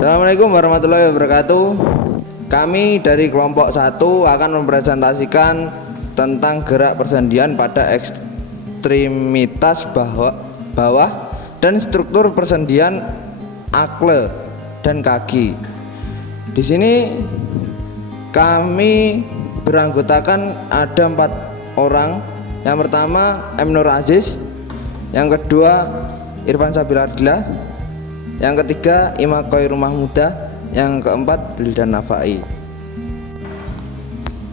Assalamualaikum warahmatullahi wabarakatuh. Kami dari kelompok 1 akan mempresentasikan tentang gerak persendian pada ekstremitas bawah dan struktur persendian akle dan kaki. Di sini kami beranggotakan ada 4 orang. Yang pertama M. Nur Aziz, yang kedua Irfan Sabil Ardila, yang ketiga Ima Khairul Mahmudah, yang keempat Wildan Nafai.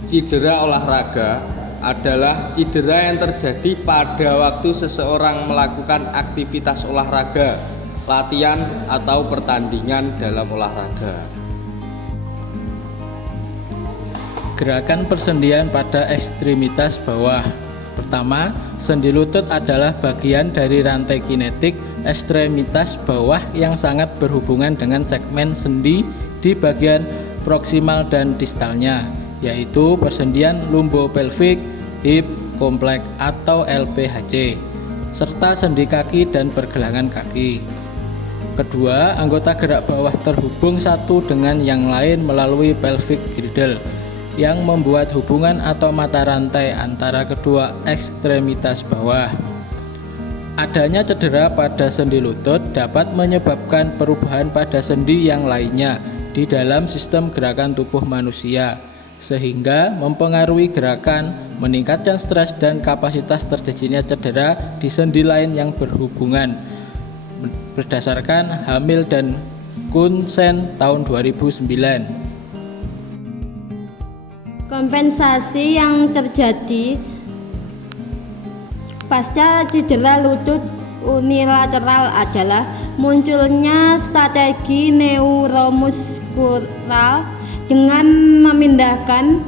Cedera olahraga adalah cedera yang terjadi pada waktu seseorang melakukan aktivitas olahraga, latihan atau pertandingan dalam olahraga. Gerakan persendian pada ekstremitas bawah. Pertama, sendi lutut adalah bagian dari rantai kinetik ekstremitas bawah yang sangat berhubungan dengan segmen sendi di bagian proksimal dan distalnya, yaitu persendian lumbopelvik, hip, kompleks atau LPHC, serta sendi kaki dan pergelangan kaki. Kedua, anggota gerak bawah terhubung satu dengan yang lain melalui pelvic girdle yang membuat hubungan atau mata rantai antara kedua ekstremitas bawah. Adanya cedera pada sendi lutut dapat menyebabkan perubahan pada sendi yang lainnya di dalam sistem gerakan tubuh manusia, sehingga mempengaruhi gerakan, meningkatkan stres dan kapasitas terjadinya cedera di sendi lain yang berhubungan, berdasarkan Hamil dan Kunsen tahun 2009. Kompensasi yang terjadi pasca cedera lutut unilateral adalah munculnya strategi neuromuskular dengan memindahkan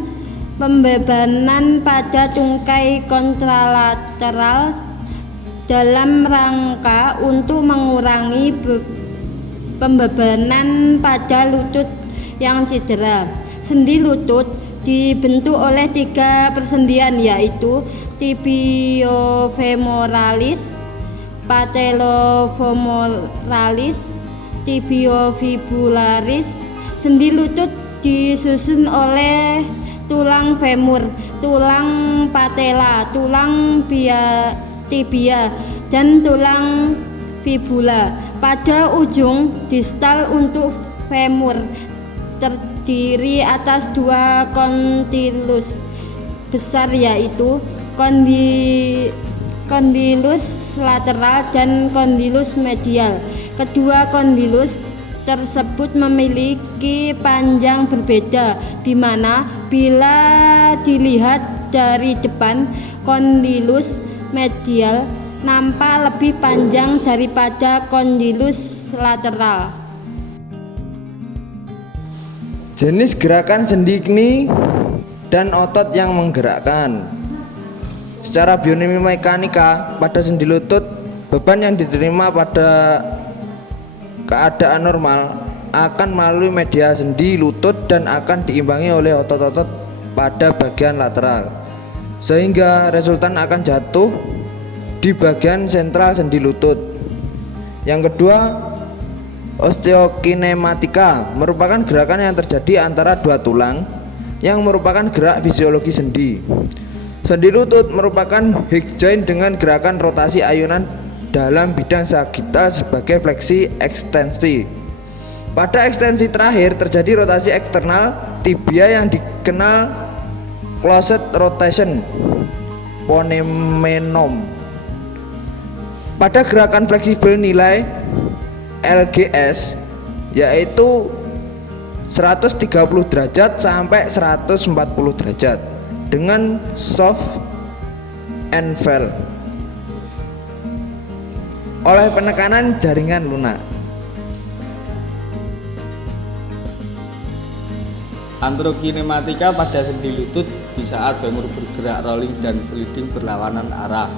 pembebanan pada tungkai kontralateral dalam rangka untuk mengurangi pembebanan pada lutut yang cedera. Sendi lutut dibentuk oleh 3 persendian, yaitu tibiofemoralis, patellofemoralis, tibiofibularis. Sendi lutut disusun oleh tulang femur, tulang patella, tulang tibia, dan tulang fibula. Pada ujung distal untuk femur terdiri atas 2 kondilus besar, yaitu kondilus lateral dan kondilus medial. Kedua kondilus tersebut memiliki panjang berbeda, di mana bila dilihat dari depan, kondilus medial nampak lebih panjang daripada kondilus lateral. Jenis gerakan sendi kni dan otot yang menggerakkan. Secara biomekanika, pada sendi lutut, beban yang diterima pada keadaan normal akan melalui media sendi lutut dan akan diimbangi oleh otot-otot pada bagian lateral, sehingga resultan akan jatuh di bagian sentral sendi lutut. Yang kedua, osteokinematika merupakan gerakan yang terjadi antara 2 tulang yang merupakan gerak fisiologi sendi. Sendi lutut merupakan hip joint dengan gerakan rotasi ayunan dalam bidang sagittal sebagai fleksi ekstensi. Pada ekstensi terakhir terjadi rotasi eksternal tibia yang dikenal closed rotation ponemenom. Pada gerakan fleksibel nilai LGS yaitu 130 derajat sampai 140 derajat dengan soft and fail oleh penekanan jaringan lunak. Antrokinematika pada sendi lutut di saat femur bergerak rolling dan sliding berlawanan arah.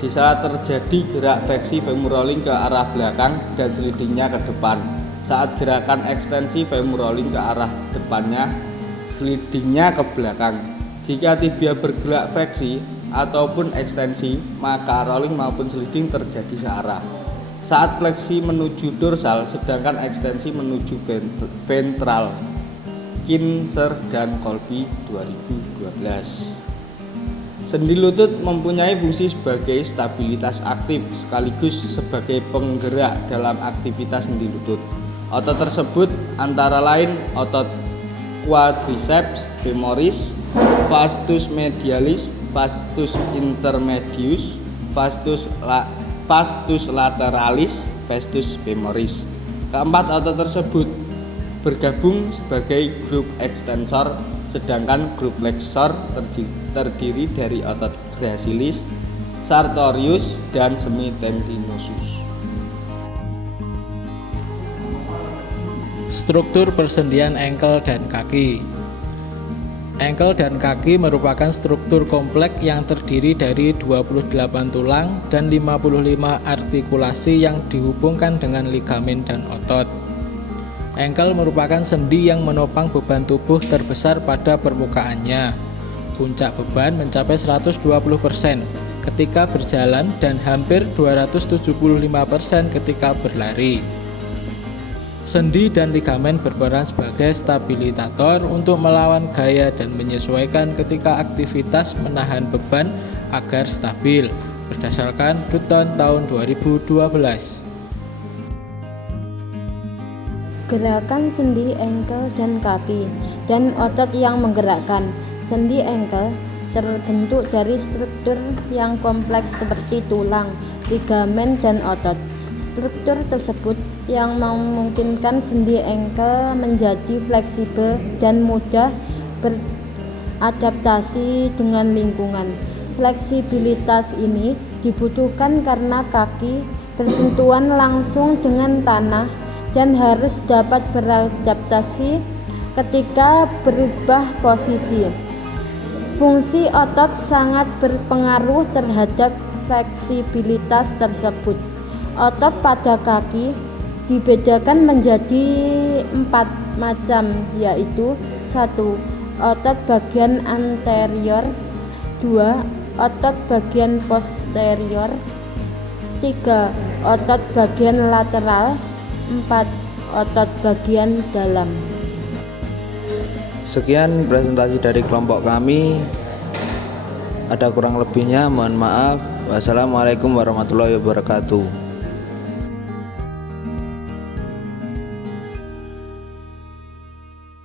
Di saat terjadi gerak fleksi femur rolling ke arah belakang dan slidingnya ke depan. Saat gerakan ekstensi femur rolling ke arah depannya, slidingnya ke belakang. Jika tibia bergerak fleksi ataupun ekstensi, maka rolling maupun sliding terjadi searah. saat fleksi menuju dorsal, sedangkan ekstensi menuju ventral. Kinzer dan Kolbe 2012. Sendi lutut mempunyai fungsi sebagai stabilitas aktif sekaligus sebagai penggerak dalam aktivitas sendi lutut. Otot tersebut antara lain otot quadriceps femoris, vastus medialis, vastus intermedius, vastus lateralis, vastus femoris. Keempat otot tersebut bergabung sebagai grup ekstensor, sedangkan grup flexor terdiri dari otot gracilis, sartorius, dan semitendinosus. Struktur persendian engkel dan kaki. Engkel dan kaki merupakan struktur kompleks yang terdiri dari 28 tulang dan 55 artikulasi yang dihubungkan dengan ligamen dan otot. Engkel merupakan sendi yang menopang beban tubuh terbesar pada permukaannya. Puncak beban mencapai 120% ketika berjalan dan hampir 275% ketika berlari. Sendi dan ligamen berperan sebagai stabilisator untuk melawan gaya dan menyesuaikan ketika aktivitas menahan beban agar stabil, berdasarkan Dutton tahun 2012. Gerakan sendi engkel dan kaki dan otot yang menggerakkan. Sendi engkel terbentuk dari struktur yang kompleks seperti tulang, ligamen, dan otot. Struktur tersebut yang memungkinkan sendi engkel menjadi fleksibel dan mudah beradaptasi dengan lingkungan. Fleksibilitas ini dibutuhkan karena kaki bersentuhan langsung dengan tanah dan harus dapat beradaptasi ketika berubah posisi. Fungsi otot sangat berpengaruh terhadap fleksibilitas tersebut. Otot pada kaki dibedakan menjadi 4 macam, yaitu 1. Otot bagian anterior, 2. Otot bagian posterior, 3. Otot bagian lateral, 4. Otot bagian dalam. Sekian presentasi dari kelompok kami. Ada kurang lebihnya mohon maaf. Wassalamualaikum warahmatullahi wabarakatuh.